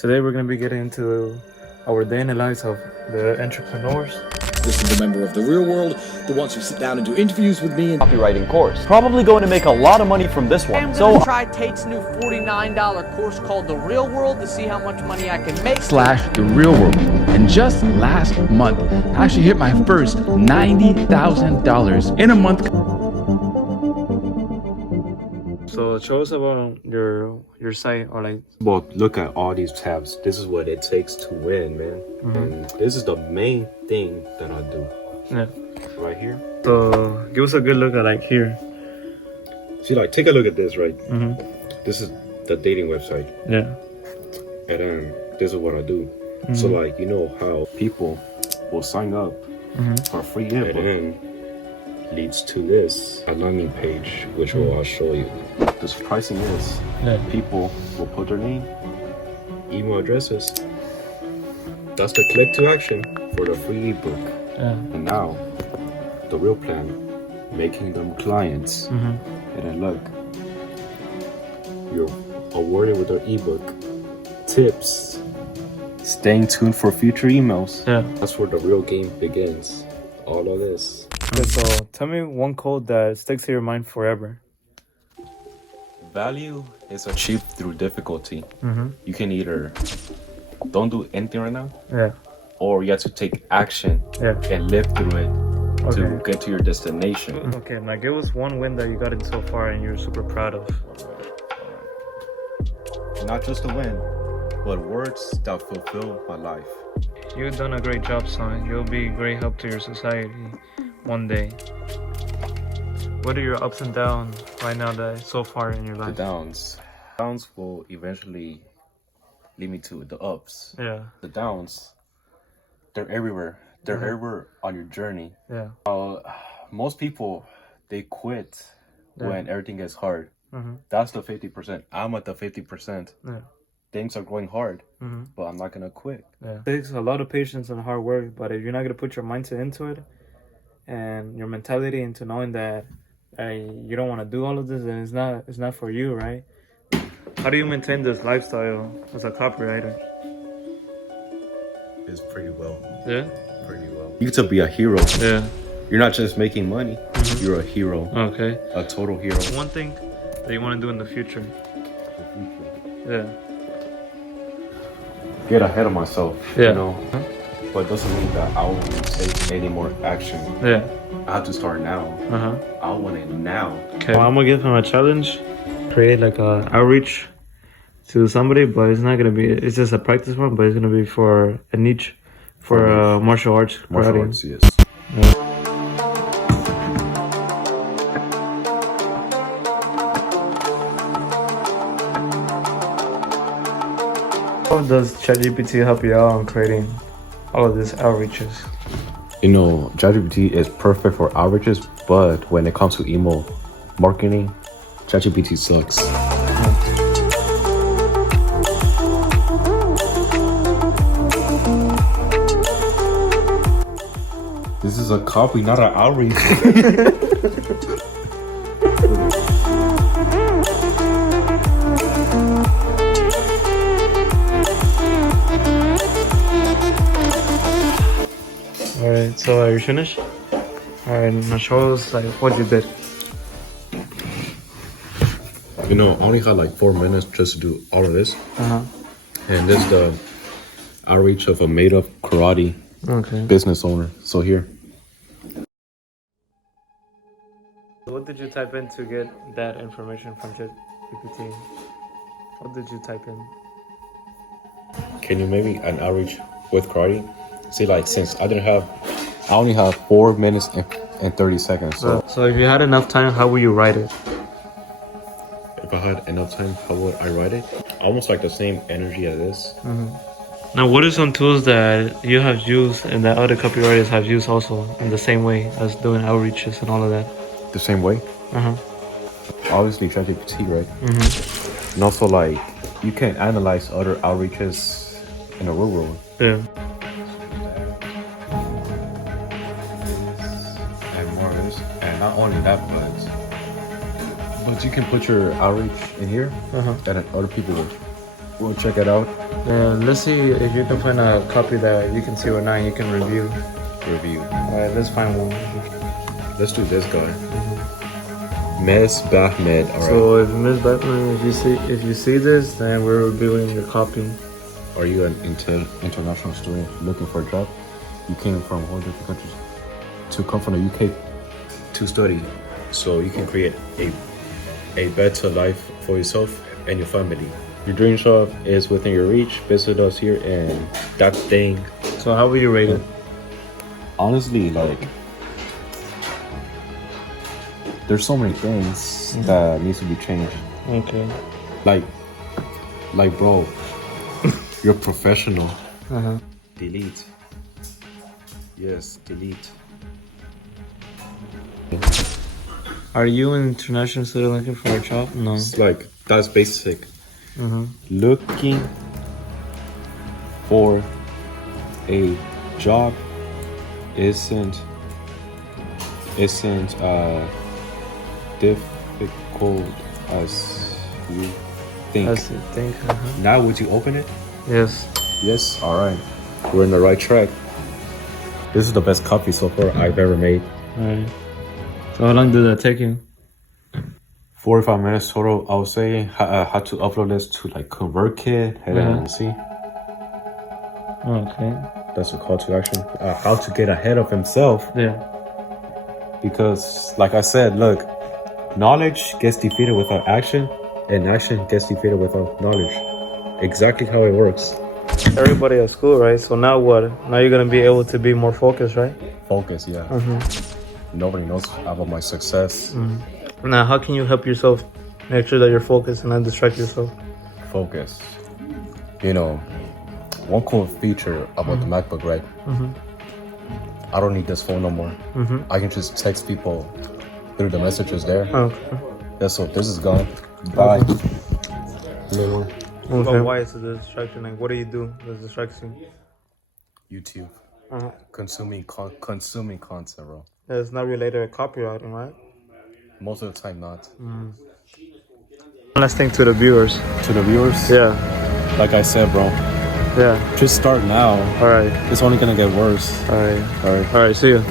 Today we're going to be getting into our day in the lives of the entrepreneurs. This is a member of the real world that wants to sit down and do interviews with me. Copywriting course. Probably going to make a lot of money from this one. I'm going to try Tate's new $49 course called The Real World to see how much money I can make. /The Real World. And just last month, I actually hit my first $90,000 in a month. So show us about your site, or like. Well, look at all these tabs. This is what it takes to win, man. And this is the main thing that I do. Yeah. Right here. So give us a good look at like here. See, like, take a look at this, right? This is the dating website. Yeah. And then this is what I do. So, like, you know how people will sign up for a free ebook, and then leads to this, a landing page, which I'll show you. This pricing is, people will put their name, email addresses. That's the click to action for the free ebook. And now, the real plan, making them clients. And then look, you're awarded with their ebook, tips, staying tuned for future emails. Yeah. That's where the real game begins. All of this. Okay, so tell me one code that sticks to your mind forever. Value is achieved through difficulty. You can either don't do anything right now, or you have to take action and live through it to get to your destination. Okay, now give us one win that you got in so far and you're super proud of. Not just a win, but words that fulfill my life. You've done a great job, son. You'll be a great help to your society one day. What are your ups and downs right now that so far in your life? The downs will eventually lead me to the ups. Yeah. The downs, they're everywhere. They're everywhere on your journey. Yeah. Most people, they quit when everything gets hard. That's the 50%. I'm at the 50%. Yeah. Things are going hard, but I'm not gonna quit. Yeah. It takes a lot of patience and hard work, but if you're not gonna put your mindset into it and your mentality into knowing that you don't want to do all of this, then it's not for you, right? How do you maintain this lifestyle as a copywriter? It's pretty well. Yeah. Pretty well. You get to be a hero. Yeah. You're not just making money. You're a hero. Okay. A total hero. One thing that you want to do in the future. Yeah. Get ahead of myself. Yeah. You know. But it doesn't mean that I won't take any more action. Yeah. I have to start now. I want it now. Okay. Well, I'm gonna give him a challenge. Create like a outreach to somebody, but it's not gonna be. It's just a practice one, but it's gonna be for a niche, for martial arts. Martial karate. arts, yes. Yeah. How does ChatGPT help you out on creating all of these outreaches? You know, ChatGPT is perfect for outreaches, but when it comes to email marketing, ChatGPT sucks. This is a copy, not an outreach. Alright, so are you finished? Alright, now show us like what you did. You know, I only had like 4 minutes just to do all of this. And this is the outreach of a made-up karate business owner. So here. What did you type in to get that information from ChatGPT? What did you type in? Can you make me an outreach with karate? See, like, since I only have 4 minutes and 30 seconds. So if you had enough time, how would you write it? If I had enough time, how would I write it? Almost like the same energy as this. Now, what are some tools that you have used and that other copywriters have used also in the same way as doing outreaches and all of that? The same way? Obviously, ChatGPT, right? And also, like, you can analyze other outreaches in the real world. Yeah. And more of this. And not only that, but you can put your outreach in here, and then other people will We'll check it out. And let's see if you can find a copy that you can see right now and you can review. Alright, let's find one. Let's do this guy. Miss Bahmed. Alright. So if Miss Batman, if you see this, then we're reviewing your copy. Are you an international student looking for a job? You came from all different countries to come from the UK to study, so you can create a better life for yourself and your family. Your dream job is within your reach. Visit us here and that thing. So how will you rate it? Honestly, like, there's so many things that needs to be changed. Okay. Like bro, you're professional. Uh-huh. Delete. Yes, delete. Are you an international student looking for a job? No. It's like, that's basic. Mm-hmm. Looking for a job isn't difficult as you think. As you think. Uh-huh. Now would you open it? Yes. Yes. All right. We're in the right track. This is the best copy so far I've ever made. Alright. So how long did that take you? 45 minutes total. I would say how to upload this to like ConvertKit. Head in and see. Okay. That's a call to action. How to get ahead of himself. Yeah. Because, like I said, look, knowledge gets defeated without action, and action gets defeated without knowledge. Exactly how it works. Everybody at school, right? So now what? Now you're gonna be able to be more focused, right? Focus, yeah. Nobody knows about my success. Now, how can you help yourself make sure that you're focused and not distract yourself? Focus. You know, one cool feature about the MacBook, right? I don't need this phone no more. I can just text people through the messages there. Okay. Yeah, so this is gone. Bye. Okay. But why is it a distraction? Like, what do you do that distracts you? YouTube. Consuming content, bro. It's not related to copywriting, right? Most of the time, not. One last thing to the viewers. To the viewers, Yeah. like I said, bro, Yeah. just start now. All right. It's only gonna get worse. All right. All right. All right. See you.